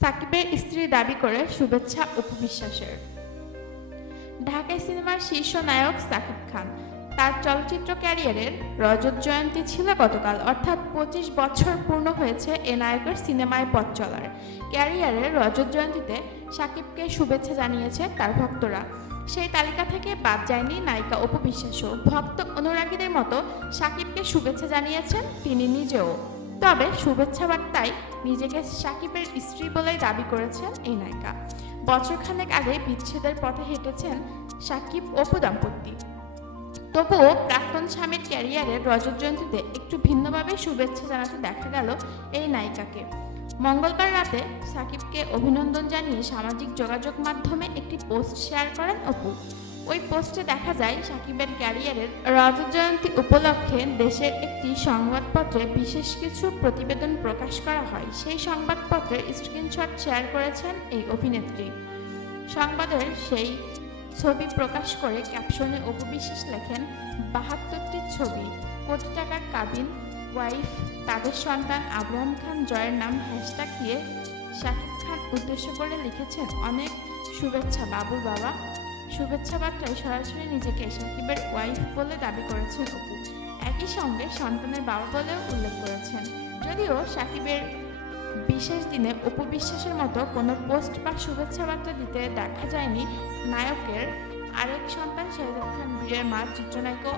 সাকিবের স্ত্রী দাবি করে শুভেচ্ছা অপু বিশ্বাসের। ঢাকায় সিনেমার শীর্ষ নায়ক সাকিব খান, তার চলচ্চিত্র ক্যারিয়ারের রজত জয়ন্তী ছিল গতকাল, অর্থাৎ পঁচিশ বছর পূর্ণ হয়েছে এ নায়কের সিনেমায় পথ চলার। ক্যারিয়ারের রজত জয়ন্তীতে সাকিবকে শুভেচ্ছা জানিয়েছে তার ভক্তরা। সেই তালিকা থেকে বাদ যায়নি নায়িকা অপু বিশ্বাসও। ভক্ত অনুরাগীদের মতো সাকিবকে শুভেচ্ছা জানিয়েছেন তিনি নিজেও। তবে শুভেচ্ছা বার্তায় নিজেকে সাকিবের স্ত্রী বলেই দাবি করেছেন এই নায়িকা। বছরখানেক আগে বিচ্ছেদের পথে হেঁটেছেন সাকিব অপু দাম্পত্য তবুও প্রাক্তন স্বামীর ক্যারিয়ারের রজত জয়ন্তীতে একটু ভিন্নভাবে শুভেচ্ছা জানাতে দেখা গেল এই নায়িকাকে। মঙ্গলবার রাতে সাকিবকে অভিনন্দন জানিয়ে সামাজিক যোগাযোগ মাধ্যমে একটি পোস্ট শেয়ার করেন অপু। ওই পোস্টে দেখা যায় সাকিবের ক্যারিয়ারের রজত জয়ন্তী উপলক্ষে দেশের একটি সংবাদপত্রে বিশেষ কিছু প্রতিবেদন প্রকাশ করা হয়। সেই সংবাদপত্রের স্ক্রিনশট শেয়ার করেছেন এই অভিনেত্রী। সংবাদের সেই ছবি প্রকাশ করে ক্যাপশনে অপু লেখেন, বাহাত্তরটি ছবি, কোটি টাকার কাবিন, ওয়াইফ, তাদের সন্তান আব্রাহাম খান জয়ের নাম হ্যাশট্যাগ দিয়ে শাকিব খান উদ্দেশ্য করে লিখেছেন, অনেক শুভেচ্ছা বাবুর বাবা। শুভেচ্ছা বার্তায় সরাসরি নিজেকে সাকিবের ওয়াইফ বলে দাবি করেছেন অপু। একই সঙ্গে সন্তানের বাবা বলেও উল্লেখ করেছেন। যদিও সাকিবের বিশেষ দিনে অপু বিশ্বাসের মতো কোনো পোস্ট বা শুভেচ্ছা বার্তা দিতে দেখা যায়নি, নায়কের আরেক সন্তান শাহিদ খান বীরের মা চিত্রনায়িকা